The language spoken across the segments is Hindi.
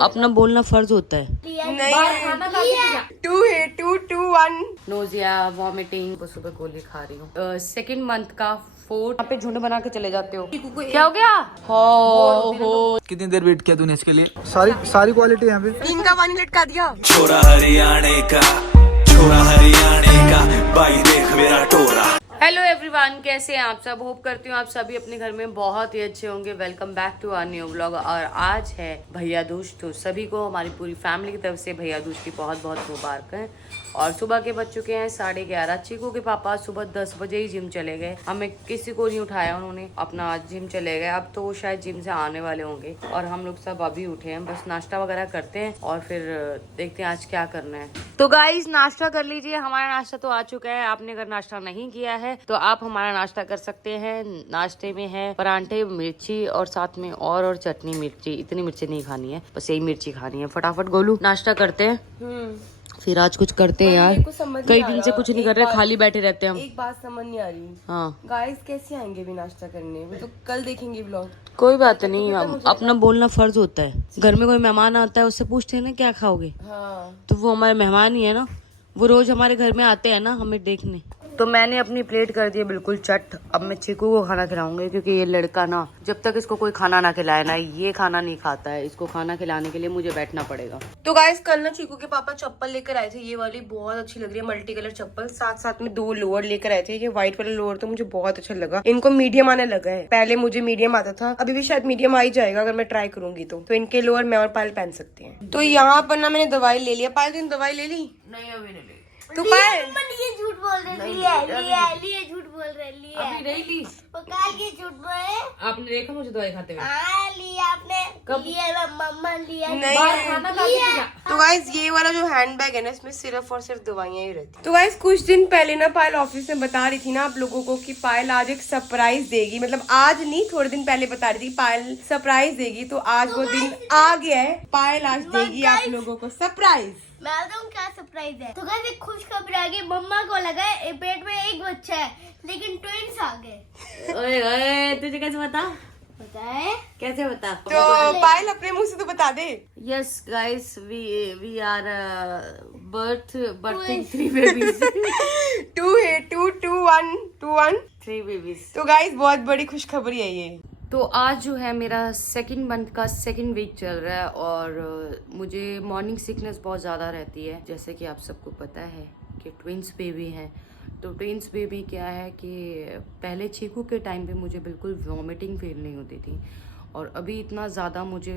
अपना बोलना फर्ज होता है। नहीं, 2 है, 2 2 1। नोजिया, वॉमिटिंग, सुबह गोली खा रही हूँ। सेकेंड मंथ का 4 यहाँ पे झुंड बना के चले जाते हो। क्या हो गया? हो कितनी देर वेट किया तूने इसके लिए? सारी क्वालिटी यहाँ पे। इनका 1 लटका दिया। छोरा हरियाणे का, छोरा हरियाणे का, भाई देख मेरा टोरा। हेलो एवरीवन, कैसे हैं आप सब? होप करती हूँ आप सभी अपने घर में बहुत ही अच्छे होंगे। Welcome back to our new vlog. और आज है भैया दूज, तो सभी को हमारी पूरी फैमिली की तरफ से भैया दूज की बहुत बहुत मुबारक। और सुबह के बज चुके हैं 11:30। चीकू के पापा सुबह 10 बजे ही जिम चले गए, हमें किसी को नहीं उठाया, उन्होंने अपना जिम चले गए। अब तो वो शायद जिम से आने वाले होंगे और हम लोग सब अभी उठे हैं। बस नाश्ता वगैरह करते हैं और फिर देखते हैं आज क्या करना है। तो गाइस नाश्ता कर लीजिए। हमारा नाश्ता तो आ चुका है। आपने अगर नाश्ता नहीं किया है तो आप हमारा नाश्ता कर सकते हैं। नाश्ते में है परांठे, मिर्ची और साथ में और चटनी। मिर्ची इतनी मिर्ची नहीं खानी है, बस यही मिर्ची खानी है। फटाफट गोलू नाश्ता करते हैं, फिर आज कुछ करते हैं यार। कई दिन से कुछ नहीं कर रहे, खाली बैठे रहते हैं हम। एक बात समझ नहीं आ रही, हाँ गाइस कैसे आएंगे भी नाश्ता करने? वो तो कल देखेंगे व्लॉग। कोई बात नहीं, अपना बोलना फर्ज होता है। घर में कोई मेहमान आता है उससे पूछते हैं ना क्या खाओगे, हाँ तो वो हमारे मेहमान ही है ना, वो रोज हमारे घर में आते हैं ना हमें देखने। तो मैंने अपनी प्लेट कर दी है बिल्कुल चट। अब मैं चीकू को खाना खिलाऊंगी, क्योंकि ये लड़का ना जब तक इसको कोई खाना ना खिलाए ना, ये खाना नहीं खाता है। इसको खाना खिलाने के लिए मुझे बैठना पड़ेगा। तो गाइस कल ना चीकू के पापा चप्पल लेकर आए थे, ये वाली बहुत अच्छी लग रही है, मल्टी कलर चप्पल। साथ साथ में 2 लोअर लेकर आए थे। ये व्हाइट वाला लोअर तो मुझे बहुत अच्छा लगा। इनको मीडियम आने लगा है, पहले मुझे मीडियम आता था, अभी भी शायद मीडियम आ ही जाएगा अगर मैं ट्राई करूंगी तो इनके लोअर मैं और पायल पहन सकते हैं। तो यहाँ पर ना मैंने दवाई ले लिया। पायल तुमने दवाई ले ली? नहीं अभी नहीं ली। तो पायल ये झूठ बोल रही है, झूठ बोल रही है। अभी नहीं ली। वो काल के झूठ बोले। आपने देखा मुझे दवाई खाते हुए? हाँ लिया आपने। कब? लिया मम्मा लिया। नहीं। तो गाइस ये वाला जो हैंडबैग है ना, इसमें सिर्फ और सिर्फ दवाइयां ही रहती। तो गाइस कुछ दिन पहले ना पायल ऑफिस में बता रही थी ना आप लोगों को कि पायल आज एक सरप्राइज देगी। मतलब आज नहीं, थोड़े दिन पहले बता रही थी पायल सरप्राइज देगी। तो आज वो दिन आ गया है। पायल आज देगी आप लोगों को सरप्राइज। मैं बताऊँ क्या सरप्राइज है? तो गाइस एक खुशखबरी आ गई। मम्मा को लगा है पेट में एक बच्चा है, लेकिन ट्विंस आ गए। ओए ओए, तुझे कैसे पता? पता है कैसे बता? तो पायल अपने मुंह से तो बता दे। Yes guys, we are birthing 3 babies. 2 है, 2 2 1 2 1 3 बेबीज। तो गाइस बहुत बड़ी खुशखबरी है ये। तो आज जो है मेरा सेकंड मंथ का सेकंड वीक चल रहा है और मुझे मॉर्निंग सिकनेस बहुत ज़्यादा रहती है। जैसे कि आप सबको पता है कि ट्विंस बेबी हैं। तो ट्विंस बेबी क्या है कि पहले चीकू के टाइम पे मुझे बिल्कुल वॉमिटिंग फील नहीं होती थी, और अभी इतना ज़्यादा मुझे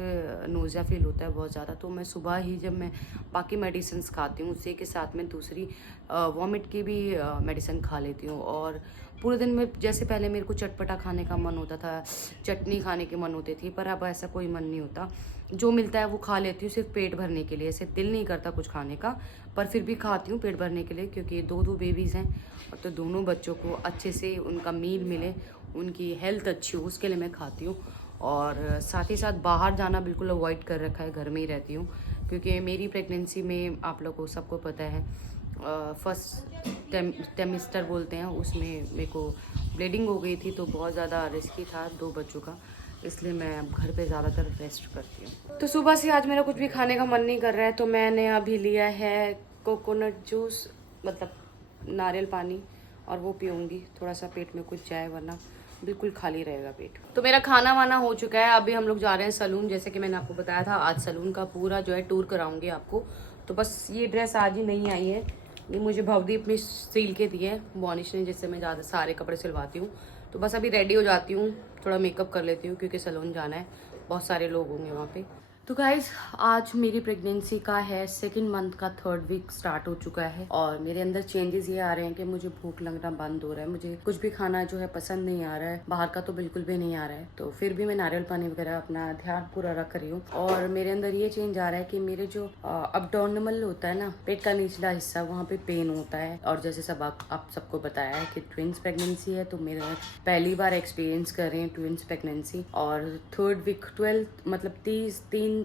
नोज़िया फील होता है बहुत ज़्यादा। तो मैं सुबह ही जब मैं बाकी मेडिसिन खाती हूँ, उसी के साथ में दूसरी वॉमिट की भी मेडिसिन खा लेती हूँ। और पूरे दिन में जैसे पहले मेरे को चटपटा खाने का मन होता था, चटनी खाने की मन होती थी, पर अब ऐसा कोई मन नहीं होता। जो मिलता है वो खा लेती हूँ सिर्फ पेट भरने के लिए। ऐसे दिल नहीं करता कुछ खाने का, पर फिर भी खाती हूँ पेट भरने के लिए, क्योंकि 2 बेबीज़ हैं और तो दोनों बच्चों को अच्छे से उनका मील मिले, उनकी हेल्थ अच्छी हो, उसके लिए मैं खाती हूँ। और साथ ही साथ बाहर जाना बिल्कुल अवॉइड कर रखा है, घर में ही रहती हूँ। क्योंकि मेरी प्रेगनेंसी में आप लोगों को सबको पता है फर्स्ट टेमिस्टर बोलते हैं, उसमें मेरे को ब्लीडिंग हो गई थी, तो बहुत ज़्यादा रिस्की था 2 बच्चों का, इसलिए मैं घर पे ज़्यादातर रेस्ट करती हूँ। तो सुबह से आज मेरा कुछ भी खाने का मन नहीं कर रहा है, तो मैंने अभी लिया है कोकोनट जूस, मतलब नारियल पानी, और वो पीऊँगी। थोड़ा सा पेट में कुछ जाए, वरना बिल्कुल खाली रहेगा पेट। तो मेरा खाना वाना हो चुका है। अभी हम लोग जा रहे हैं सलून। जैसे कि मैंने आपको बताया था, आज सलून का पूरा जो है टूर कराऊंगी आपको। तो बस ये ड्रेस आज ही नहीं आई है, ये मुझे भवदीप ने सिल के दी है, मोनिश ने, जिससे मैं ज़्यादा सारे कपड़े सिलवाती हूँ। तो बस अभी रेडी हो जाती हूँ, थोड़ा मेकअप कर लेती हूँ, क्योंकि सलून जाना है, बहुत सारे लोग होंगे वहाँ पे। तो गाइज आज मेरी प्रेगनेंसी का है सेकंड मंथ का 3rd वीक स्टार्ट हो चुका है, और मेरे अंदर चेंजेस ये आ रहे हैं कि मुझे भूख लगना बंद हो रहा है। मुझे कुछ भी खाना जो है पसंद नहीं आ रहा है, बाहर का तो बिल्कुल भी नहीं आ रहा है। तो फिर भी मैं नारियल पानी वगैरह अपना ध्यान पूरा रख रही हूँ। और मेरे अंदर ये चेंज आ रहा है कि मेरे जो अब्डोमिनल होता है ना, पेट का निचला हिस्सा, वहाँ पे पेन होता है। और जैसे सब आप सबको बताया है कि ट्विंस प्रेगनेंसी है, तो मेरा पहली बार एक्सपीरियंस कर रहे हैं ट्विंस प्रेगनेंसी। और 3rd वीक 12 मतलब 3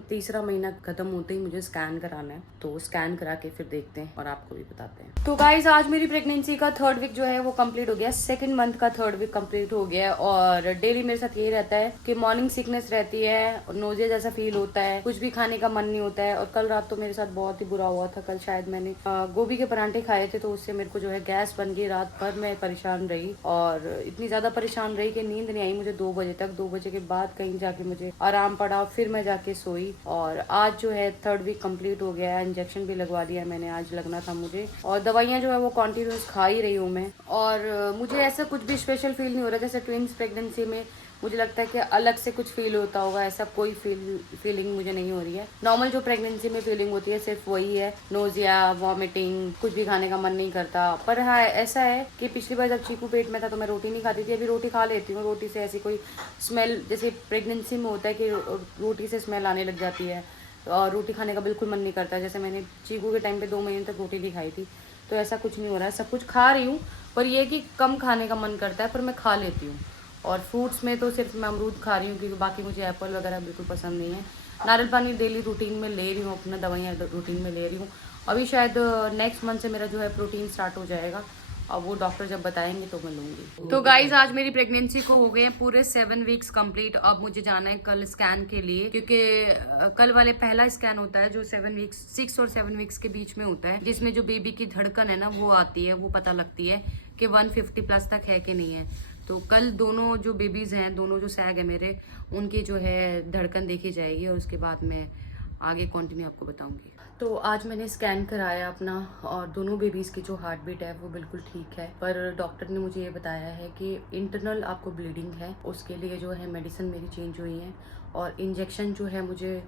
तीसरा महीना खत्म होते ही मुझे स्कैन कराना है, तो स्कैन करा के फिर देखते हैं और आपको भी बताते हैं। तो गाइज आज मेरी प्रेगनेंसी का 3rd वीक जो है वो कंप्लीट हो गया, 2nd मंथ का 3rd वीक कंप्लीट हो गया। और डेली मेरे साथ ये रहता है कि मॉर्निंग सिकनेस रहती है, नोजिया जैसा फील होता है, कुछ भी खाने का मन नहीं होता है। और कल रात तो मेरे साथ बहुत ही बुरा हुआ था। कल शायद मैंने गोभी के परांठे खाए थे, तो उससे मेरे को जो है गैस बन गई। रात भर मैं परेशान रही और इतनी ज्यादा परेशान रही कि नींद नहीं आई मुझे 2 बजे तक। 2 बजे के बाद कहीं जाके मुझे आराम पड़ा, फिर मैं जाके सोई। और आज जो है 3rd वीक कंप्लीट हो गया है। इंजेक्शन भी लगवा दिया मैंने, आज लगना था मुझे। और दवाइयाँ जो है वो कॉन्टिन्यूस खा ही रही हूँ मैं। और मुझे ऐसा कुछ भी स्पेशल फील नहीं हो रहा। जैसे ट्विंस प्रेगनेंसी में मुझे लगता है कि अलग से कुछ फील होता होगा, ऐसा कोई फीलिंग मुझे नहीं हो रही है। नॉर्मल जो प्रेगनेंसी में फीलिंग होती है सिर्फ वही है, नोजिया, वॉमिटिंग, कुछ भी खाने का मन नहीं करता। पर हाँ ऐसा है कि पिछली बार जब चीकू पेट में था तो मैं रोटी नहीं खाती थी, अभी रोटी खा लेती हूँ। रोटी से ऐसी कोई स्मेल, जैसे प्रेगनेंसी में होता है कि रोटी से स्मेल आने लग जाती है और रोटी खाने का बिल्कुल मन नहीं करता। जैसे मैंने चीकू के टाइम पे 2 महीने तक रोटी नहीं खाई थी, तो ऐसा कुछ नहीं हो रहा है। सब कुछ खा रही हूँ, पर यह कि कम खाने का मन करता है, पर मैं खा लेती हूँ। और फ्रूट्स में तो सिर्फ मैं अमरूद खा रही हूँ, क्योंकि बाकी मुझे एप्पल वगैरह बिल्कुल पसंद नहीं है। नारियल पानी डेली रूटीन में ले रही हूँ, अपना दवाइयाँ रूटीन में ले रही हूँ। अभी शायद नेक्स्ट मंथ से मेरा जो है प्रोटीन स्टार्ट हो जाएगा, अब वो डॉक्टर जब बताएंगे तो मैं लूँगी। तो गाइज आज मेरी प्रेगनेंसी को हो गए हैं पूरे 7 वीक्स कंप्लीट। अब मुझे जाना है कल स्कैन के लिए, क्योंकि कल वाले पहला स्कैन होता है जो 6 और 7 वीक्स के बीच में होता है, जिसमें जो बेबी की धड़कन है ना वो आती है, वो पता लगती है कि 150 प्लस तक है कि नहीं है। तो कल दोनों जो बेबीज हैं, दोनों जो सैग है मेरे, उनकी जो है धड़कन देखी जाएगी और उसके बाद मैं आगे कंटिन्यू आपको बताऊंगी। तो आज मैंने स्कैन कराया अपना और दोनों बेबीज़ की जो हार्ट बीट है वो बिल्कुल ठीक है। पर डॉक्टर ने मुझे ये बताया है कि इंटरनल आपको ब्लीडिंग है, उसके लिए जो है मेडिसिन मेरी चेंज हुई है। और इंजेक्शन जो है मुझे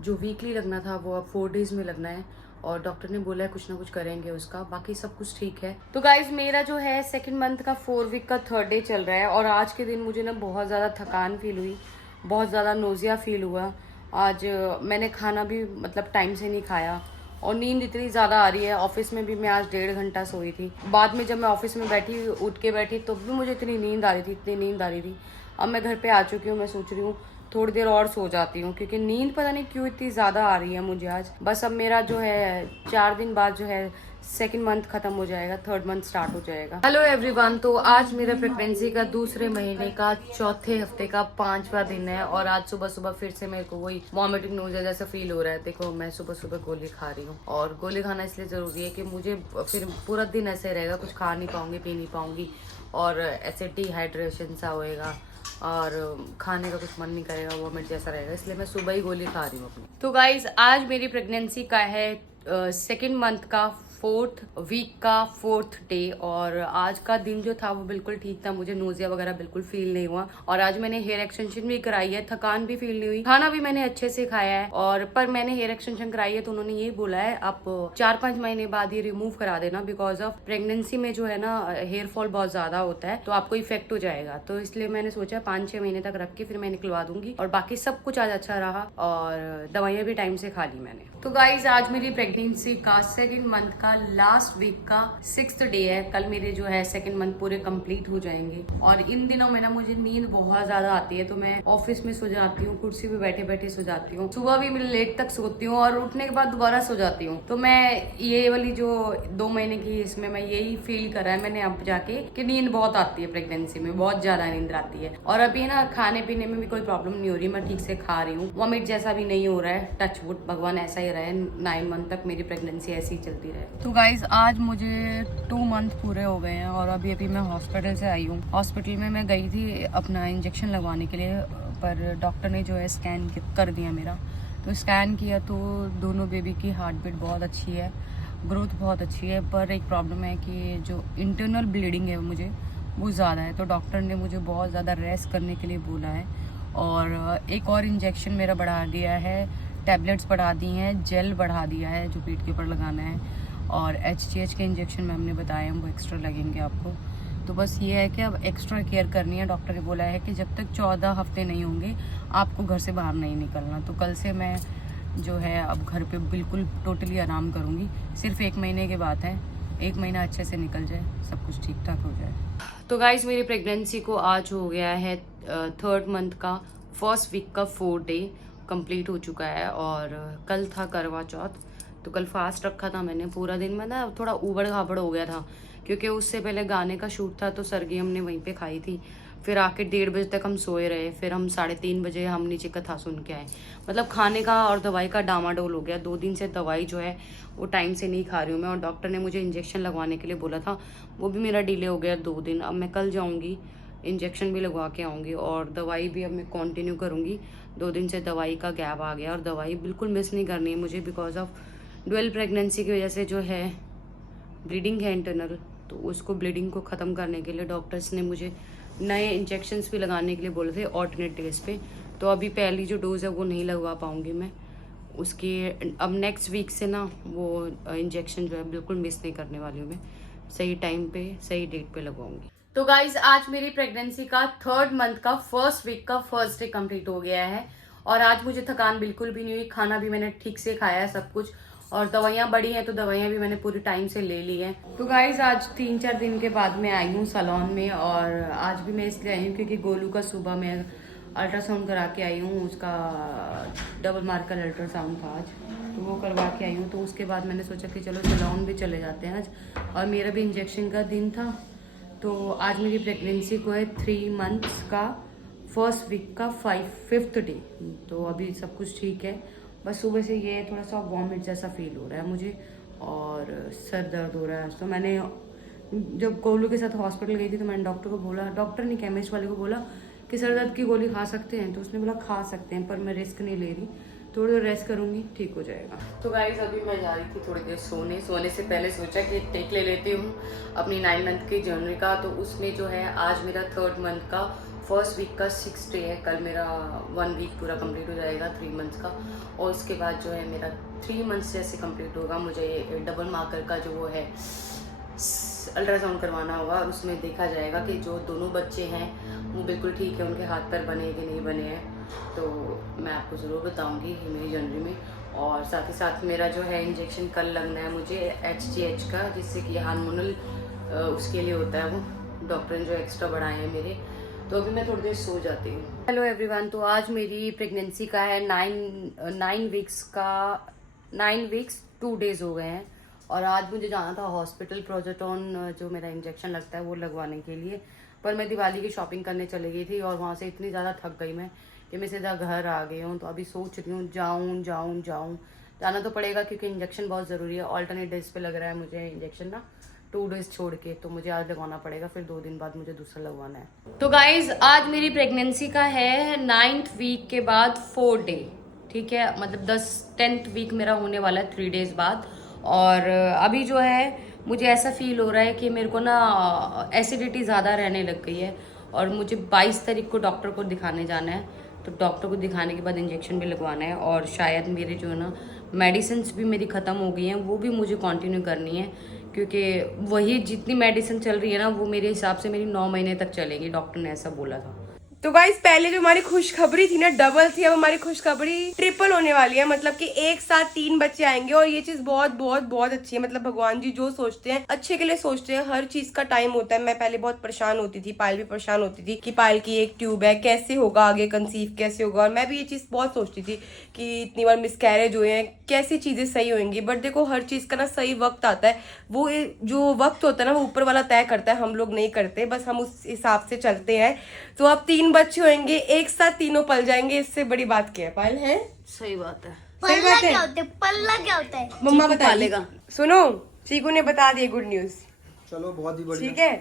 जो वीकली लगना था वो अब 4 डेज़ में लगना है। और डॉक्टर ने बोला है कुछ ना कुछ करेंगे उसका, बाकी सब कुछ ठीक है। तो गाइज मेरा जो है 2nd मंथ का 4 वीक का 3rd डे चल रहा है। और आज के दिन मुझे ना बहुत ज़्यादा थकान फील हुई, बहुत ज़्यादा नोजिया फील हुआ। आज मैंने खाना भी मतलब टाइम से नहीं खाया और नींद इतनी ज़्यादा आ रही है। ऑफिस में भी मैं आज 1.5 घंटा सोई थी। बाद में जब मैं ऑफिस में बैठी, उठ के बैठी, तो भी मुझे इतनी नींद आ रही थी। अब मैं घर पे आ चुकी हूँ, मैं सोच रही हूँ थोड़ी देर और सो जाती हूँ, क्योंकि नींद पता नहीं क्यों इतनी ज़्यादा आ रही है मुझे आज। बस अब मेरा जो है 4 दिन बाद जो है 2nd मंथ खत्म हो जाएगा, 3rd मंथ स्टार्ट हो जाएगा। हेलो एवरीवन, तो आज मेरा प्रेगनेंसी का दूसरे महीने का 4थे हफ्ते का 5वां दिन है। और आज सुबह सुबह फिर से मेरे को वही वॉमिटिंग नोजिया जैसा फील हो रहा है। देखो मैं सुबह सुबह गोली खा रही हूँ, और गोली खाना इसलिए ज़रूरी है कि मुझे फिर पूरा दिन ऐसे रहेगा, कुछ खा नहीं पाऊंगी, पी नहीं पाऊंगी, और ऐसे डिहाइड्रेशन सा होएगा और खाने का कुछ मन नहीं करेगा, वॉमिट जैसा रहेगा, इसलिए मैं सुबह ही गोली खा रही हूँ अपनी। तो गाइज आज मेरी प्रेगनेंसी का है 2nd मंथ का 4th वीक का 4th डे। और आज का दिन जो था वो बिल्कुल ठीक था, मुझे नोजिया वगैरह बिल्कुल फील नहीं हुआ। और आज मैंने हेयर एक्सटेंशन भी कराई है, थकान भी फील नहीं हुई, खाना भी मैंने अच्छे से खाया है। और पर मैंने हेयर एक्सटेंशन कराई है तो उन्होंने ये बोला है आप 4-5 महीने बाद ये रिमूव करा देना, बिकॉज ऑफ प्रेगनेंसी में जो है ना हेयर फॉल बहुत ज्यादा होता है, तो आपको इफेक्ट हो जाएगा। तो इसलिए मैंने सोचा 5-6 महीने तक रख के फिर मैं निकलवा दूंगी। और बाकी सब कुछ आज अच्छा रहा और दवाइयाँ भी टाइम से खा ली मैंने। तो गाइज आज मेरी प्रेगनेंसी का 2nd मंथ का लास्ट वीक का 6th डे है। कल मेरे जो है 2nd मंथ पूरे कंप्लीट हो जाएंगे। और इन दिनों में ना मुझे नींद बहुत ज्यादा आती है, तो मैं ऑफिस में सो जाती हूँ, कुर्सी पे बैठे बैठे सो जाती हूँ, सुबह भी मैं लेट तक सोती हूँ और उठने के बाद दोबारा सो जाती हूँ। तो मैं ये वाली जो 2 महीने की इसमें मैं यही फील करा है मैंने अब जाके कि नींद बहुत आती है, प्रेगनेंसी में बहुत ज्यादा नींद आती है। और अभी ना खाने पीने में भी कोई प्रॉब्लम नहीं हो रही, मैं ठीक से खा रही हूँ, वॉमिट जैसा भी नहीं हो रहा है। टच वुड, भगवान ऐसा ही रहे, 9 मंथ तक मेरी प्रेगनेंसी ऐसी ही चलती रहे। तो गाइज आज मुझे 2 मंथ पूरे हो गए हैं और अभी मैं हॉस्पिटल से आई हूँ। हॉस्पिटल में मैं गई थी अपना इंजेक्शन लगवाने के लिए, पर डॉक्टर ने जो है स्कैन कर दिया मेरा। तो स्कैन किया तो दोनों बेबी की हार्ट बीट बहुत अच्छी है, ग्रोथ बहुत अच्छी है, पर एक प्रॉब्लम है कि जो इंटरनल ब्लीडिंग है मुझे वो ज़्यादा है। तो डॉक्टर ने मुझे बहुत ज़्यादा रेस्ट करने के लिए बोला है और एक और इंजेक्शन मेरा बढ़ा दिया है, टैबलेट्स बढ़ा दी हैं, जेल बढ़ा दिया है जो पेट के ऊपर लगाना है, और HGH के इंजेक्शन मैम ने बताए हैं वो एक्स्ट्रा लगेंगे आपको। तो बस ये है कि अब एक्स्ट्रा केयर करनी है। डॉक्टर ने बोला है कि जब तक 14 हफ्ते नहीं होंगे आपको घर से बाहर नहीं निकलना। तो कल से मैं जो है अब घर पे बिल्कुल टोटली आराम करूँगी। सिर्फ 1 महीने की बात है, 1 महीना अच्छे से निकल जाए, सब कुछ ठीक ठाक हो जाए। तो गाइज मेरी प्रेगनेंसी को आज हो गया है 3rd मंथ का 1st वीक का 4th डे। कंप्लीट हो चुका है। और कल था करवा चौथ, तो कल फास्ट रखा था मैंने पूरा दिन में ना, थोड़ा उबड़ खाबड़ हो गया था क्योंकि उससे पहले गाने का शूट था तो सरगी हमने वहीं पे खाई थी। फिर आके 1:30 बजे तक हम सोए रहे, फिर हम 3:30 बजे हम नीचे कथा सुन के आए। मतलब खाने का और दवाई का डामाडोल हो गया। 2 दिन से दवाई जो है वो टाइम से नहीं खा रही हूँ मैं, और डॉक्टर ने मुझे इंजेक्शन लगवाने के लिए बोला था, वो भी मेरा डिले हो गया 2 दिन। अब मैं कल जाऊँगी, इंजेक्शन भी लगवा के आऊँगी और दवाई भी अब मैं कंटिन्यू करूँगी। 2 दिन से दवाई का गैप आ गया और दवाई बिल्कुल मिस नहीं करनी है मुझे, बिकॉज ऑफ ड्वेल प्रेगनेंसी की वजह से जो है ब्लीडिंग है इंटरनल, तो उसको ब्लीडिंग को ख़त्म करने के लिए डॉक्टर्स ने मुझे नए इंजेक्शन्स भी लगाने के लिए बोले थे ऑल्टरनेट डेज पे। तो अभी पहली जो डोज है वो नहीं लगवा पाऊँगी मैं उसकी। अब नेक्स्ट वीक से ना वो इंजेक्शन जो है बिल्कुल मिस नहीं करने वाली हूँ मैं, सही टाइम पे सही डेट पे लगवाऊंगी। तो गाइज आज मेरी प्रेगनेंसी का 3rd मंथ का 1st वीक का 1st डे कंप्लीट हो गया है और आज मुझे थकान बिल्कुल भी नहीं हुई। खाना भी मैंने ठीक से खाया है सब कुछ, और दवाइयाँ बढ़ी हैं तो दवाइयाँ भी मैंने पूरी टाइम से ले ली हैं। तो गाइज आज 3-4 दिन के बाद मैं आई हूँ सैलून में, और आज भी मैं इसलिए आई हूँ क्योंकि गोलू का सुबह मैं अल्ट्रासाउंड करा के आई हूँ। उसका डबल मार्कर अल्ट्रासाउंड था आज, तो वो करवा के आई हूँ। तो उसके बाद मैंने सोचा कि चलो सैलून भी चले जाते हैं आज, और मेरा भी इंजेक्शन का दिन था। तो आज मेरी प्रेगनेंसी को है 3 मंथ्स का 1st वीक का 5th डे। तो अभी सब कुछ ठीक है, बस सुबह से ये थोड़ा सा वॉमिट जैसा फील हो रहा है मुझे और सर दर्द हो रहा है। तो मैंने जब गोलू के साथ हॉस्पिटल गई थी तो मैंने डॉक्टर को बोला, डॉक्टर ने केमिस्ट वाले को बोला कि सर दर्द की गोली खा सकते हैं, तो उसने बोला खा सकते हैं, पर मैं रिस्क नहीं ले रही, थोड़ी देर रेस्ट करूंगी ठीक हो जाएगा। तो गाइस अभी मैं जा रही थी थोड़ी देर सोने से पहले सोचा कि टेक ले लेती हूँ अपनी 9 मंथ की जर्नी का। तो उसमें जो है आज मेरा 3rd मंथ का 1st वीक का 6th डे है, कल मेरा 1 वीक पूरा कंप्लीट हो जाएगा 3 मंथ्स का, और उसके बाद जो है मेरा 3 मंथ्स जैसे कंप्लीट होगा। मुझे डबल मार्कर का जो वो है अल्ट्रासाउंड करवाना होगा, और उसमें देखा जाएगा कि जो दोनों बच्चे हैं वो बिल्कुल ठीक है, उनके हाथ पैर बने कि नहीं बने हैं। तो मैं आपको ज़रूर बताऊंगी मेरी जनवरी में। और साथ ही साथ मेरा जो है इंजेक्शन कल लगना है मुझे HGH का, जिससे कि हार्मोनल उसके लिए होता है, वो डॉक्टर ने जो एक्स्ट्रा बढ़ाए हैं मेरे। तो अभी मैं थोड़ी देर सो जाती हूँ। हेलो एवरीवन, तो आज मेरी प्रेगनेंसी का है 9 वीक्स 2 डेज हो गए हैं, और आज मुझे जाना था हॉस्पिटल प्रोजेटोन जो मेरा इंजेक्शन लगता है वो लगवाने के लिए। पर मैं दिवाली की शॉपिंग करने चली गई थी और वहाँ से इतनी ज़्यादा थक गई मैं कि मैं सीधा घर आ गई हूँ। तो अभी सोच रही हूँ जाऊँ जाना तो पड़ेगा क्योंकि इंजेक्शन बहुत ज़रूरी है। ऑल्टरनेट डेज पे लग रहा है मुझे इंजेक्शन ना, 2 डेज छोड़ के, तो मुझे आज लगवाना पड़ेगा, फिर 2 दिन बाद मुझे दूसरा लगवाना है। तो गाइज आज मेरी प्रेगनेंसी का है 9th वीक के बाद 4 डे, ठीक है, मतलब 10th वीक मेरा होने वाला है 3 डेज बाद। और अभी जो है मुझे ऐसा फील हो रहा है कि मेरे को ना एसिडिटी ज़्यादा रहने लग गई है, और मुझे 22 तारीख को डॉक्टर को दिखाने जाना है। तो डॉक्टर को दिखाने के बाद इंजेक्शन भी लगवाना है, और शायद मेरे जो है ना मेडिसिन भी मेरी ख़त्म हो गई हैं, वो भी मुझे कंटिन्यू करनी है, क्योंकि वही जितनी मेडिसिन चल रही है ना वो मेरे हिसाब से मेरी 9 महीने तक चलेगी, डॉक्टर ने ऐसा बोला था। तो गाइस पहले जो हमारी खुशखबरी थी ना डबल थी, अब हमारी खुशखबरी ट्रिपल होने वाली है। मतलब कि एक साथ 3 बच्चे आएंगे, और ये चीज बहुत बहुत बहुत अच्छी है। मतलब भगवान जी जो सोचते हैं अच्छे के लिए सोचते हैं, हर चीज का टाइम होता है। मैं पहले बहुत परेशान होती थी, पायल भी परेशान होती थी कि पायल की एक ट्यूब है, कैसे होगा आगे कंसीव कैसे होगा, और मैं भी ये चीज बहुत सोचती थी कि इतनी बार मिसकैरेज हुए हैं, कैसी चीजें सही होंगी। बट देखो हर चीज का ना सही वक्त आता है, वो जो वक्त होता है ना वो ऊपर वाला तय करता है, हम लोग नहीं करते, बस हम उस हिसाब से चलते हैं। तो अब 3 बच्चे होंगे, एक साथ तीनों पल जाएंगे, इससे बड़ी बात क्या है पायल है? सही बात है। सही बात है। पल्ला क्या होता है? मम्मा बता लेगा। सुनो, चीकू ने बता दिया गुड न्यूज। चलो बहुत ही बढ़िया। ठीक है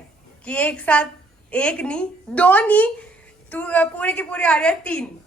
कि एक साथ 1 नहीं 2 नहीं, तू पूरे के पूरे आ रहे हैं 3।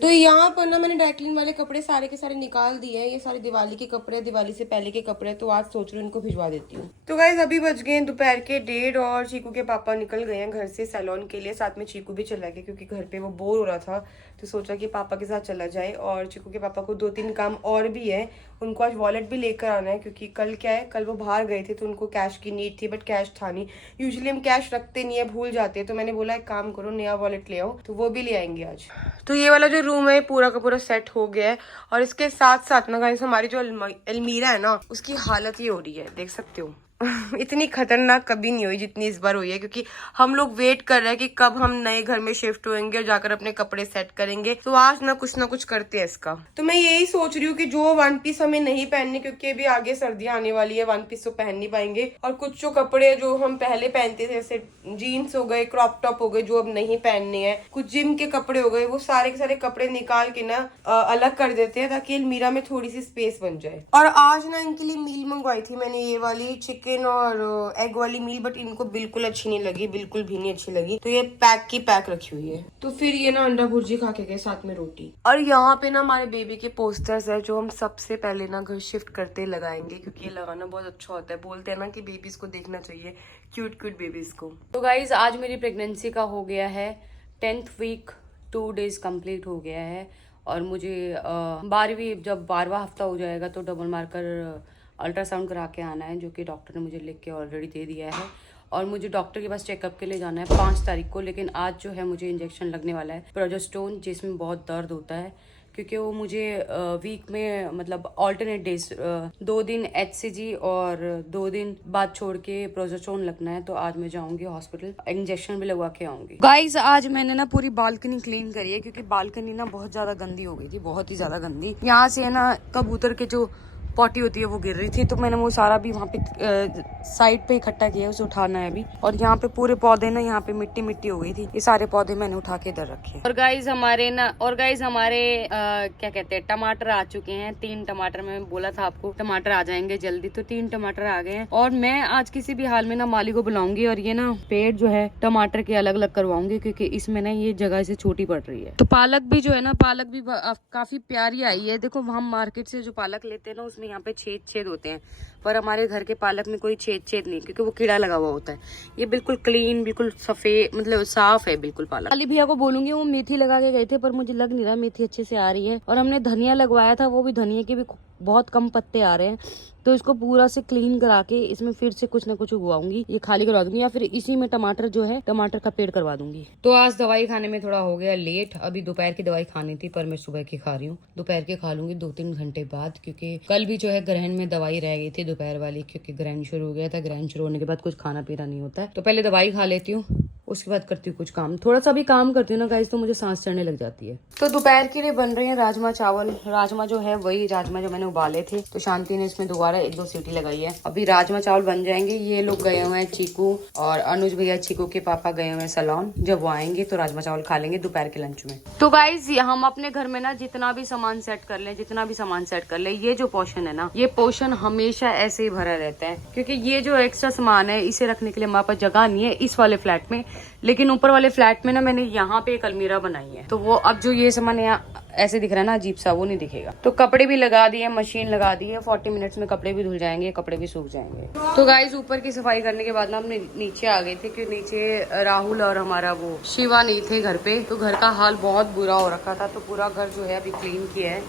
तो यहाँ पर ना मैंने ड्राईक्लीन वाले कपड़े सारे के सारे निकाल दिए हैं। ये सारे दिवाली के कपड़े, दिवाली से पहले के कपड़े, तो आज सोच रही हूँ इनको भिजवा देती हूँ। तो गाइस अभी बज गए दोपहर के 1:30, और चीकू के पापा निकल गए हैं घर से सैलून के लिए। साथ में चीकू भी चला गया क्योंकि घर पे वो बोर हो रहा था, तो सोचा कि पापा के साथ चला जाए। और चीकू के पापा को 2-3 काम और भी है, उनको आज वॉलेट भी लेकर आना है, क्योंकि कल क्या है, कल वो बाहर गए थे तो उनको कैश की नीड थी, बट कैश था नहीं। यूजुअली हम कैश रखते नहीं है, भूल जाते हैं, तो मैंने बोला एक काम करो नया वॉलेट ले आओ, तो वो भी ले आएंगे आज। तो ये वाला जो रूम है पूरा का पूरा सेट हो गया है, और इसके साथ साथ ना गाइस हमारी जो अलमीरा है ना उसकी हालत ये हो रही है, देख सकते हो। इतनी खतरनाक कभी नहीं हुई जितनी इस बार हुई है, क्योंकि हम लोग वेट कर रहे हैं कि कब हम नए घर में शिफ्ट होंगे और जाकर अपने कपड़े सेट करेंगे। तो आज ना कुछ करते हैं इसका। तो मैं यही सोच रही हूँ कि जो वन पीस हमें नहीं पहनने, क्योंकि अभी आगे सर्दियां आने वाली है, वन पीस तो पहन नहीं पाएंगे। और कुछ जो कपड़े जो हम पहले पहनते थे, जैसे जीन्स हो गए, क्रॉप टॉप हो गए, जो अब नहीं पहनने हैं, कुछ जिम के कपड़े हो गए, वो सारे के सारे कपड़े निकाल के ना अलग कर देते हैं ताकि अलमीरा में थोड़ी सी स्पेस बन जाए। और आज ना इनके लिए मील मंगवाई थी मैंने, ये वाली चिकन और एग वाली मील, बट इनको बिल्कुल अच्छी नहीं लगी, बिल्कुल भी नहीं अच्छी लगी, तो ये पैक की पैक रखी हुई है। तो फिर ये ना अंडा भुर्जी खा के गए साथ में रोटी। और यहाँ पे ना हमारे बेबी के पोस्टर्स है जो हम सबसे पहले ना घर शिफ्ट करते लगाएंगे, क्योंकि ये लगाना बहुत अच्छा होता है। बोलते हैं ना कि बेबीज को देखना चाहिए, क्यूट क्यूट बेबीज को। तो गाइज आज मेरी प्रेगनेंसी का हो गया है 10th वीक, 2 डेज कंप्लीट हो गया है। और मुझे 12वां हफ्ता हो जाएगा तो डबल मार्कर अल्ट्रासाउंड करा के आना है, जो कि डॉक्टर ने मुझे लिख के ऑलरेडी दे दिया है। और मुझे डॉक्टर के पास चेकअप के लिए जाना है 5 तारीख को। लेकिन आज जो है मुझे इंजेक्शन लगने वाला है प्रोजेस्टेरोन, जिसमें बहुत दर्द होता है, क्योंकि वो मुझे वीक में मतलब ऑल्टरनेट डेज 2 दिन HCG और 2 दिन बाद छोड़ के प्रोजेस्टेरोन लगना है। तो आज मैं जाऊंगी हॉस्पिटल, इंजेक्शन भी लगवा के आऊंगी। गाइस आज मैंने ना पूरी बालकनी क्लीन करी है, क्योंकि बालकनी ना बहुत ज्यादा गंदी हो गई थी, बहुत ही ज्यादा गंदी। यहाँ से है ना कबूतर के जो पॉटी होती है वो गिर रही थी, तो मैंने वो सारा भी वहाँ पे साइड पे इकट्ठा किया है, उसे उठाना है अभी। और यहाँ पे पूरे पौधे ना, यहाँ पे मिट्टी मिट्टी हो गई थी, ये सारे पौधे मैंने उठा के इधर रखे हैं। और गाइज हमारे क्या कहते हैं, टमाटर आ चुके हैं। 3 टमाटर, मैं बोला था आपको टमाटर आ जाएंगे जल्दी, तो 3 टमाटर आ गए हैं। और मैं आज किसी भी हाल में ना माली को बुलाऊंगी और ये ना पेड़ जो है टमाटर के अलग अलग करवाऊंगी, क्योंकि इसमें ना ये जगह से छोटी पड़ रही है। तो पालक भी जो है ना, पालक भी काफी प्यारी आई है। देखो हम मार्केट से जो पालक लेते हैं ना, उसमें यहाँ पे छेद होते हैं, पर हमारे घर के पालक में कोई छेद नहीं, क्योंकि वो कीड़ा लगा हुआ होता है। ये बिल्कुल क्लीन, बिल्कुल सफेद, मतलब साफ है बिल्कुल पालक। अली भैया को बोलूंगी, वो मेथी लगा के गए थे, पर मुझे लग नहीं रहा मेथी अच्छे से आ रही है। और हमने धनिया लगवाया था, वो भी धनिया के भी बहुत कम पत्ते आ रहे हैं, तो इसको पूरा से क्लीन करा के इसमें फिर से कुछ ना कुछ उगाऊंगी, ये खाली करवा दूंगी, या फिर इसी में टमाटर जो है टमाटर का पेड़ करवा दूंगी। तो आज दवाई खाने में थोड़ा हो गया लेट, अभी दोपहर की दवाई खानी थी, पर मैं सुबह की खा रही हूँ। दोपहर की खा लूंगी 2-3 घंटे बाद, क्योंकि कल भी जो है ग्रहण में दवाई रह गई थी दोपहर वाली, क्योंकि ग्रहण शुरू हो गया था। ग्रहण शुरू होने के बाद कुछ खाना पीना नहीं होता है, तो पहले दवाई खा लेती हूँ, उसके बाद करती हूँ कुछ काम। थोड़ा सा भी काम करती हूँ ना गाइस, तो मुझे सांस चढ़ने लग जाती है। तो दोपहर के लिए बन रहे हैं राजमा चावल। राजमा जो है वही राजमा जो मैंने उबाले थे, तो शांति ने इसमें दोबारा 1-2 सीटी लगाई है। अभी राजमा चावल बन जाएंगे। ये लोग गए हुए हैं, चीकू और अनुज भैया, चीकू के पापा गए हुए हैं सैलून। जब वो आएंगे तो राजमा चावल खा लेंगे दोपहर के लंच में। तो गाइस हम अपने घर में ना जितना भी सामान सेट कर ले, ये जो पोर्शन है ना, ये पोर्शन हमेशा ऐसे ही भरा रहता है, क्योंकि ये जो एक्स्ट्रा सामान है इसे रखने के लिए हमारे पास जगह नहीं है इस वाले फ्लैट में। लेकिन ऊपर वाले फ्लैट में ना मैंने यहाँ पे एक अलमीरा बनाई है, तो वो अब जो ये सामान यहाँ ऐसे दिख रहा है ना अजीब सा, वो नहीं दिखेगा। तो कपड़े भी लगा दिए, मशीन लगा दी है, 40 मिनट्स में कपड़े भी धुल जाएंगे, कपड़े भी सूख जाएंगे। तो गाइस ऊपर की सफाई करने के बाद ना हमने नीचे आ गए थे, क्योंकि नीचे राहुल और हमारा वो शिवा नहीं थे घर पे, तो घर का हाल बहुत बुरा हो रखा था। तो पूरा घर जो है अभी क्लीन किया है,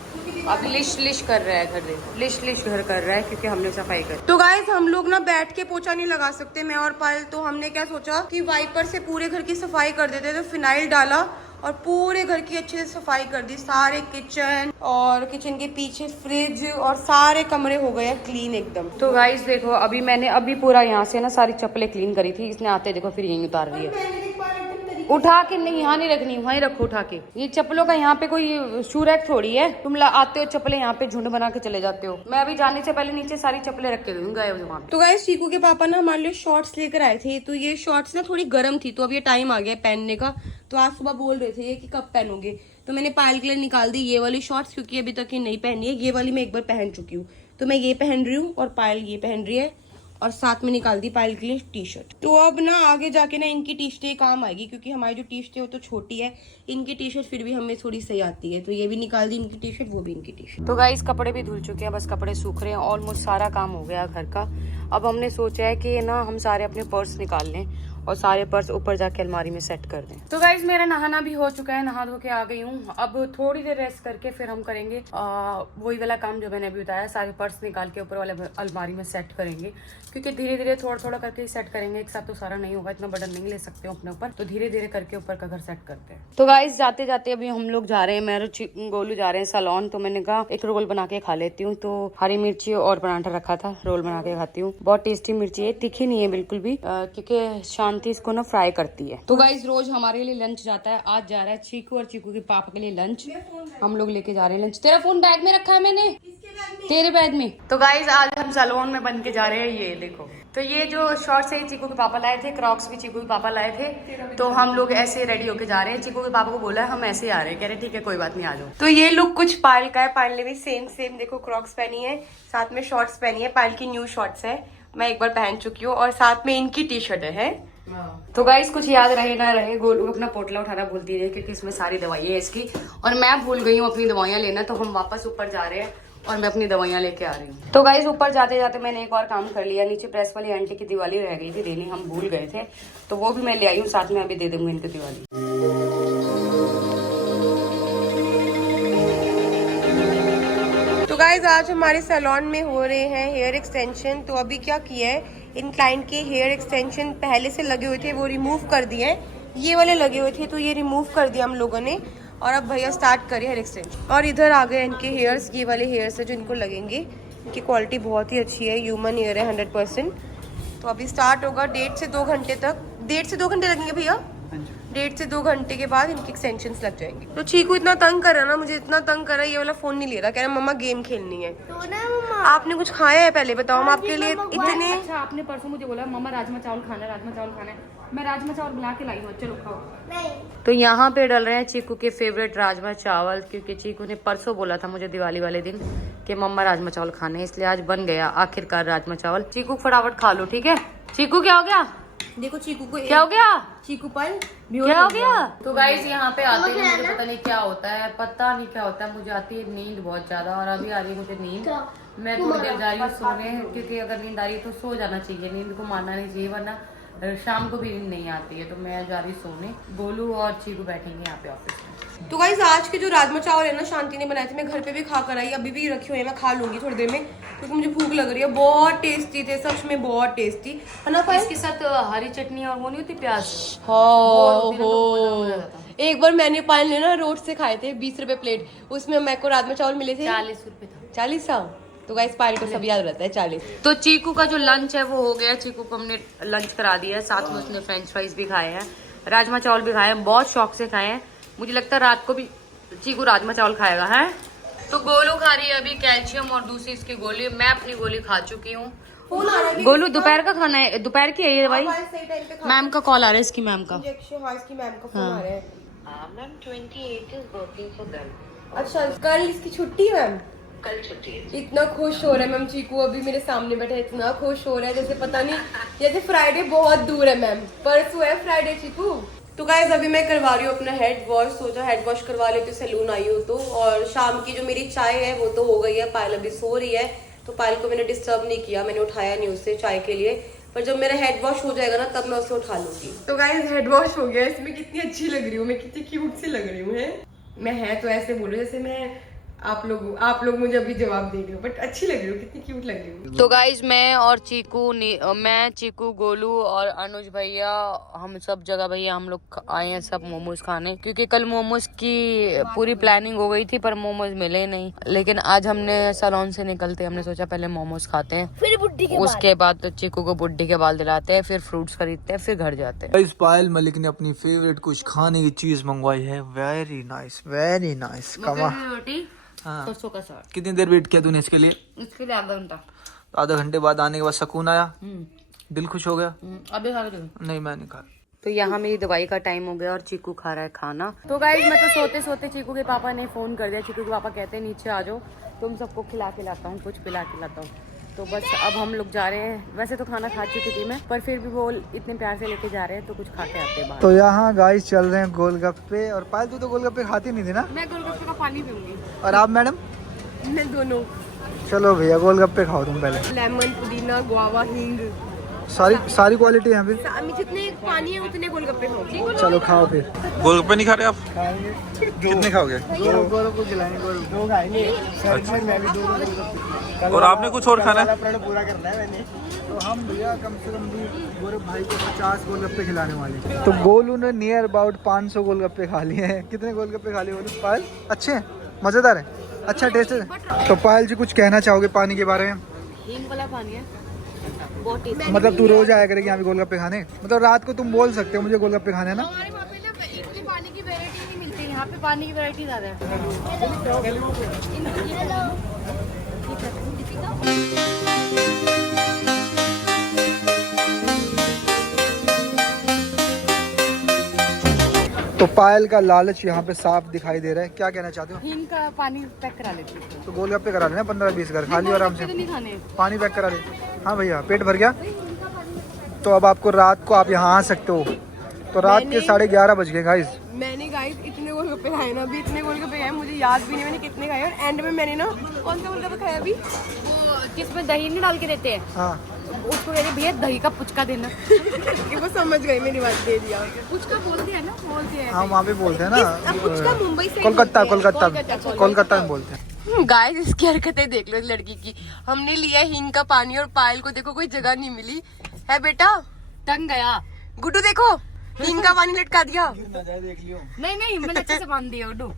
अब लिश कर रहा है घर, देखो लिश घर कर रहा है, क्योंकि हमने सफाई कर। तो गाइस हम लोग ना बैठ के पोछा नहीं लगा सकते, मैं और पायल, तो हमने क्या सोचा कि वाइपर से पूरे घर की सफाई कर देते। तो फिनाइल डाला और पूरे घर की अच्छे से सफाई कर दी, सारे किचन और किचन के पीछे फ्रिज और सारे कमरे हो गए क्लीन एकदम। तो गाइस देखो अभी पूरा यहाँ से ना सारी चप्पलें क्लीन करी थी, इसने आते देखो फिर यहीं उतार रही है। उठा के नहीं, यहाँ नहीं रखनी, वहीं रखो उठा के। ये चप्पलों का यहाँ पे कोई शू रैक थोड़ी है, तुम आते हो चप्पलें यहाँ पे झुंड बना के चले जाते हो। मैं अभी जाने से पहले नीचे सारी चप्पलें रख के गए वहाँ पे। तो गाइस चीकू के पापा ना हमारे लिए शॉर्ट्स लेकर आए थे, तो ये शॉर्ट्स ना थोड़ी गर्म थी, तो अब ये टाइम आ गया पहनने का। तो आज सुबह बोल रहे थे ये कि कब पहनोगे, तो मैंने पायल के लिए निकाल दी ये वाली शॉर्ट्स, क्योंकि अभी तक ये नहीं पहनी है। ये वाली मैं एक बार पहन चुकी हूँ, तो मैं ये पहन रही हूँ और पायल ये पहन रही है, और साथ में निकाल दी पायल के लिए टी शर्ट। तो अब ना आगे जाके ना इनकी टी शर्ट काम आएगी, क्योंकि हमारी जो टी शर्ट है वो तो छोटी है, इनकी टी शर्ट फिर भी हमें थोड़ी सही आती है। तो ये भी निकाल दी इनकी टी शर्ट, वो भी इनकी टी शर्ट। तो गाइस कपड़े भी धुल चुके हैं, बस कपड़े सूख रहे हैं, ऑलमोस्ट सारा काम हो गया घर का। अब हमने सोचा है कि ना हम सारे अपने पर्स निकाल लें और सारे पर्स ऊपर जाके अलमारी में सेट कर दें। तो गाइज मेरा नहाना भी हो चुका है, नहा धो के आ गई हूँ। अब थोड़ी देर रेस्ट करके फिर हम करेंगे वही वाला काम जो मैंने अभी बताया, सारे पर्स निकाल के ऊपर वाले अलमारी में सेट करेंगे, क्योंकि धीरे धीरे थोड़ा थोड़ा करके सेट करेंगे, एक साथ तो सारा नहीं होगा, इतना बर्डन नहीं ले सकते हो अपने ऊपर, तो धीरे धीरे करके ऊपर का घर सेट करते हैं। तो गाइज जाते जाते अभी हम लोग जा रहे हैं, मैं गोलू जा रहे हैं सैलून, तो मैंने कहा एक रोल बना के खा लेती हूँ। तो हरी मिर्ची और पराठा रखा था, रोल बना के खाती हूँ। बहुत टेस्टी मिर्ची है, तीखी नहीं है बिल्कुल भी, क्योंकि शांति इसको ना फ्राई करती है। तो गाइज रोज हमारे लिए लंच जाता है, आज जा रहा है चीकू और चीकू के पापा के लिए लंच, हम लोग लेके जा रहे हैं लंच। तेरा फोन बैग में रखा है मैंने, तेरे बैग में। तो गाइज आज हम सैलून में बन के जा रहे हैं, ये देखो। तो ये जो शॉर्ट्स है चीकू के पापा लाए थे, क्रॉक्स भी चीकू के पापा लाए थे, तो हम लोग ऐसे रेडी होके जा रहे हैं। चीकू के पापा को बोला हम ऐसे आ रहे हैं, कह रहे ठीक है कोई बात नहीं आ जाओ। तो ये लुक कुछ पायल का है, पायल ने भी सेम देखो क्रॉक्स पहनी है, साथ में शॉर्ट्स पहनी है, पायल की न्यू शॉर्ट्स है, मैं एक बार पहन चुकी हूँ, और साथ में इनकी टी शर्ट है। तो गाइस कुछ याद रहे ना रहे, गोलू अपना पोटला उठाना भूलती है, क्योंकि इसमें सारी दवाइयाँ है इसकी, और मैं भूल गई हूँ अपनी दवाइयाँ लेना, तो हम वापस ऊपर जा रहे हैं और मैं अपनी दवाइयाँ लेके आ रही हूँ। तो गाइस ऊपर जाते जाते मैंने एक और काम कर लिया, नीचे प्रेस वाली आंटी की दिवाली रह गई थी देनी, हम भूल गए थे, तो वो भी मैं ले आई हूँ, साथ में अभी दे दूंगी इनकी दिवाली। तो गाइज आज हमारे सैलून में हो रहे हैं हेयर एक्सटेंशन। तो अभी क्या किया है, इन क्लाइंट के हेयर एक्सटेंशन पहले से लगे हुए थे वो रिमूव कर दिए हैं, ये वाले लगे हुए थे तो ये रिमूव कर दिया हम लोगों ने, और अब भैया स्टार्ट करे हेयर एक्सटेंशन। और इधर आ गए इनके हेयर्स, ये वाले हेयर्स है जो इनको लगेंगे, इनकी क्वालिटी बहुत ही अच्छी है, ह्यूमन हेयर है 100%। तो अभी स्टार्ट होगा 1.5 से 2 घंटे तक, 1.5 से 2 घंटे लगेंगे भैया, 1.5 से 2 घंटे के बाद इनके एक्सटेंशंस लग जाएंगे। तो चीकू इतना तंग कर रहा है ना, मुझे इतना तंग कर रहा है, ये वाला फोन नहीं ले रहा, कह रहा मम्मा गेम खेलनी है। तो ना मम्मा, आपने कुछ खाया है पहले बताओ, हम आपके लिए इतने। अच्छा आपने परसों मुझे बोला मम्मा राजमा चावल खाना है, राजमा चावल खाना है, मैं राजमा चावल बना के लाई हूँ, चलो खाओ। नहीं तो यहाँ पे डल रहे हैं चीकू के फेवरेट राजमा चावल, क्योंकि चीकू ने परसों बोला था मुझे दिवाली वाले दिन कि मम्मा राजमा चावल खाने हैं, इसलिए आज बन गया आखिरकार राजमा चावल। चीकू फटाफट खा लो, ठीक है। चीकू क्या हो गया, देखो चीकू को क्या हो गया, चीकू पर क्या हो गया। तो गाइस यहाँ पे आते हैं मुझे पता नहीं क्या होता है, पता नहीं क्या होता है, मुझे आती है नींद बहुत ज्यादा, और अभी आ रही है मुझे नींद। मैं थोड़ी देर जा रही हूँ सोने, क्योंकि अगर नींद आ रही है तो सो जाना चाहिए, नींद को मारना नहीं चाहिए, वरना शाम को भी नींद नहीं आती है। तो मैं जा रही सोने, गोलू और चीकू बैठेंगे यहाँ पे ऑफिस में। तो गाइस आज के जो राजमा चावल है ना शांति ने बनाए थे, मैं घर पे भी खा कर आई, अभी भी रखी हुई है, मैं खा लूंगी थोड़ी देर में, क्योंकि मुझे भूख लग रही है। बहुत टेस्टी थे, सच में बहुत टेस्टी है ना। इसके साथ हरी चटनी और वो नहीं होती प्याज, एक बार मैंने पायल ने ना रोड से खाए थे 20 रुपए प्लेट, उसमें मेरे को राजमा चावल मिले थे 40 रुपए था। 40 सा। तो गाइस पायल को सब याद रहता है 40। तो चीकू का जो लंच है वो हो गया, चीकू को हमने लंच करा दिया है, साथ में उसने फ्रेंच फ्राइज भी खाए हैं, राजमा चावल भी खाए हैं, बहुत शौक से खाए हैं। मुझे लगता है रात को भी चीकू राजमा चावल खाएगा है। तो गोलू खा रही है अभी कैल्शियम और दूसरी इसकी गोली, मैं अपनी गोली खा चुकी हूँ। गोलू दोपहर का खाना है, दोपहर की है ये भाई, मैम का कॉल आ रहा है, इसकी मैम का। इसकी मैम का फोन आ रहा है। Ma'am 28 is working for them. अच्छा कल इसकी छुट्टी है मैम, कल छुट्टी है। इतना खुश हो रहा है मैम चीकू, अभी मेरे सामने बैठा है, इतना खुश हो रहा है जैसे पता नहीं, जैसे फ्राइडे बहुत दूर है मैम, परसों है फ्राइडे चीकू। तो गाइस अभी मैं करवा रही हूँ अपना हेड वॉश, सोचा हेड वॉश करवा लेती हूँ, सैलून आई हूँ तो। और शाम की जो मेरी चाय है वो तो हो गई है, पायल अभी सो रही है, तो पायल को मैंने डिस्टर्ब नहीं किया, मैंने उठाया नहीं उससे चाय के लिए, पर जब मेरा हेड वॉश हो जाएगा ना तब मैं उसे उठा लूंगी। तो गाइस हेड वॉश हो गया, इसमें कितनी अच्छी लग रही हूँ मैं, कितनी क्यूट सी लग रही हूँ है मैं, है तो ऐसे बोलो जैसे मैं आप लोग मुझे अभी जवाब दे रही हो, बट अच्छी लग रही हूँ, कितनी क्यूट लग रही हूँ। तो गाइज मैं और चीकू, मैं चीकू गोलू और अनुज भैया, हम सब जगह भैया हम लोग आए हैं सब मोमोज खाने, क्योंकि कल मोमोज की पूरी प्लानिंग हो गई थी पर मोमोज मिले नहीं, लेकिन आज हमने सैलून से निकलते हमने सोचा पहले मोमोज खाते हैं, फिर बुड्ढी के उसके बाद तो चीकू को बुड्ढी के बाल दिलाते हैं, फिर फ्रूट्स खरीदते हैं, फिर घर जाते हैं। इस पायल मलिक ने अपनी फेवरेट कुछ खाने की चीज मंगवाई है, वेरी नाइस कमा। रोटी हाँ। सरसों का साग। कितनी देर वेट किया तूने इसके लिए? इसके लिए आधा घंटा। आधा घंटे बाद आने के बाद सुकून आया, दिल खुश हो गया? अभी खा रही हूँ। नहीं मैं नहीं खा। तो यहाँ मेरी दवाई का टाइम हो गया और चीकू खा रहा है खाना। तो गाइज मैं तो सोते सोते चीकू के पापा ने फोन कर दिया, चीकू के पापा कहते हैं नीचे आ जाओ तुम सबको खिला के लाता हूँ, कुछ पिला के लाता हूँ। तो बस अब हम लोग जा रहे हैं, वैसे तो खाना खा चुकी थी मैं, पर फिर भी वो इतने प्यार से लेके जा रहे हैं तो कुछ खा के आते हैं बाहर। तो यहाँ गाइस चल रहे हैं गोलगप्पे, और पायल तू तो गोलगप्पे खाती नहीं थी ना? मैं गोलगप्पे का पानी पीऊंगी। और आप मैडम? मैं दोनों। चलो भैया गोलगप्पे खाओ तुम पहले। लेमन, पुदीना, गुआवा, हींग, सारी क्वालिटी यहाँ पे। जितने पानी है उतने गोलगप्पे खाओ। चलो खाओ फिर। गोलगप्पे नहीं खा रहे आप? कितने खाओगे? को खिलाएंगे, दो खाएंगे। और आपने कुछ और खाना है? पूरा करना है मैंने। तो हम भैया कम से कम भी गौरव भाई को 50 गोलगप्पे खिलाने वाले। तो गोलू ने नियर अबाउट 500 गोलगप्पे खा लिए हैं। कितने गोलगप्पे खा लिए गोलू? पायल अच्छे हैं, मजेदार है, अच्छा टेस्ट है। तो पायल जी कुछ कहना चाहोगे पानी के बारे में? हींग वाला पानी है, बहुत टेस्टी। मतलब तू रोज आया करेगी यहाँ पे गोलगप्पे खाने? मतलब रात को तुम बोल सकते हो मुझे गोलगप्पे खाने ना? हमारे वहाँ पे ना इतनी पानी की वैरायटी नहीं मिलती, यहाँ पे पानी की वैरायटी ज़्यादा है। तो पायल का लालच यहाँ पे साफ दिखाई दे रहा है। क्या कहना चाहते हो? हींग का पानी पैक करा लेती हूँ। तो गोलगप्पे करा लेना 15-20 घर, खा लियो आराम से। नहीं खाने। पानी पैक करा ले। हाँ भैया पेट भर गया? तो अब आपको रात को आप यहाँ आ सकते हो। तो रात के 11:30 बज गए गाइस। मैंने गाइस इतने गोलगप्पे खाए ना, अभी इतने गोलगप्पे खाए मुझे याद भी नहीं मैंने कितने खाए। और एंड में मैंने ना कौन सा गोलगप्पे खाया अभी, जिसमें दही नहीं डाल के देते हैं, हाँ उसको कहते भैया दही का पुचका देना। कि वो समझ गई मेरी बात, दे दिया। पुचका बोलते हैं ना, बोलते हैं। हाँ वहाँ पे बोलते हैं ना, अब पुचका मुंबई से कोलकाता में बोलते हैं। गाइस इसकी हरकतें देख लो इस लड़की की। हमने लिया हींग का पानी और पायल को देखो कोई जगह नहीं मिली है। बेटा टंग गया। गुड्डू देखो हींग का पानी लटका दिया। नहीं मैंने अच्छे से बांध दिया उडू।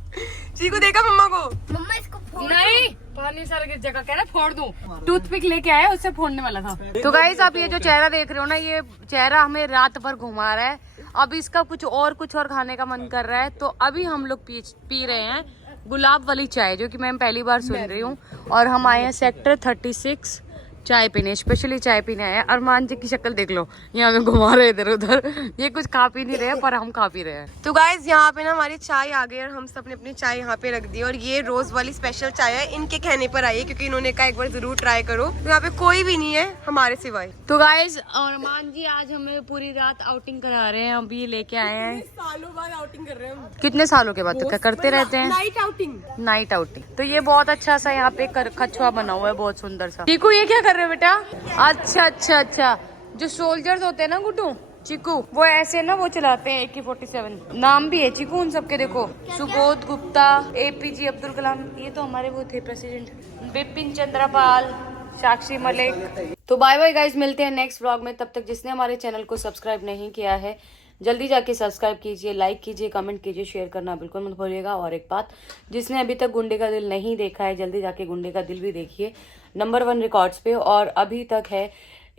चीकू देखा मम्मा को? मम्मा इसको नहीं, पानी सारा की जगह कह रहा फोड़ दूं। टूथपिक लेके आया, उससे फोड़ने वाला था। तो गाइस आप ये जो चेहरा देख रहे हो ना, ये चेहरा हमें रात भर घुमा रहा है। अब इसका कुछ और खाने का मन कर रहा है, तो अभी हम लोग पी रहे हैं गुलाब वाली चाय, जो कि मैं पहली बार सुन रही हूँ। और हम आए हैं सेक्टर 36 चाय पीने, स्पेशली चाय पीने आए हैं। अरमान जी की शक्ल देख लो, यहाँ हमें घुमा रहे इधर उधर। ये कुछ खा पी नहीं रहे पर हम खा पी रहे हैं। तो गाइस यहाँ पे ना हमारी चाय आ गई और हम सब ने अपनी चाय यहाँ पे रख दी। और ये रोज वाली स्पेशल चाय है, इनके कहने पर आई है क्योंकि इन्होंने कहा एक बार जरूर ट्राई करो। तो यहाँ पे कोई भी नहीं है हमारे सिवाय। तो गाइस अरमान जी आज हमें पूरी रात आउटिंग करा रहे हैं। अभी लेके आए हैं, सालों बाद आउटिंग कर रहे हैं हम। कितने सालों के बाद तो क्या करते रहते हैं, नाइट आउटिंग। Night outing. तो ये बहुत अच्छा सा यहाँ पे कछुआ बना हुआ है, बहुत सुंदर सा। चीकू ये क्या कर रहे हो बेटा? अच्छा, जो सोल्जर्स होते हैं ना गुड्डू, चीकू वो ऐसे ना वो चलाते हैं AK-47। नाम भी है चीकू उन सबके, देखो सुबोध गुप्ता, APJ अब्दुल कलाम, ये तो हमारे वो थे प्रेसिडेंट, बिपिन चंद्र पाल, साक्षी मलिक। तो बाय बाय गाइज, मिलते हैं नेक्स्ट व्लॉग में। तब तक जिसने हमारे चैनल को सब्सक्राइब नहीं किया है जल्दी जाके सब्सक्राइब कीजिए, लाइक कीजिए, कमेंट कीजिए, शेयर करना बिल्कुल मत भूलिएगा। और एक बात, जिसने अभी तक गुंडे का दिल नहीं देखा है जल्दी जाके गुंडे का दिल भी देखिए, नंबर 1 रिकॉर्ड्स पे। और अभी तक है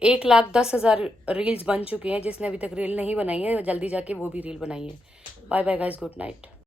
1,10,000 रील्स बन चुकी हैं। जिसने अभी तक रील नहीं बनाई है जल्दी जाके वो भी रील बनाइए। Bye bye guys, good night.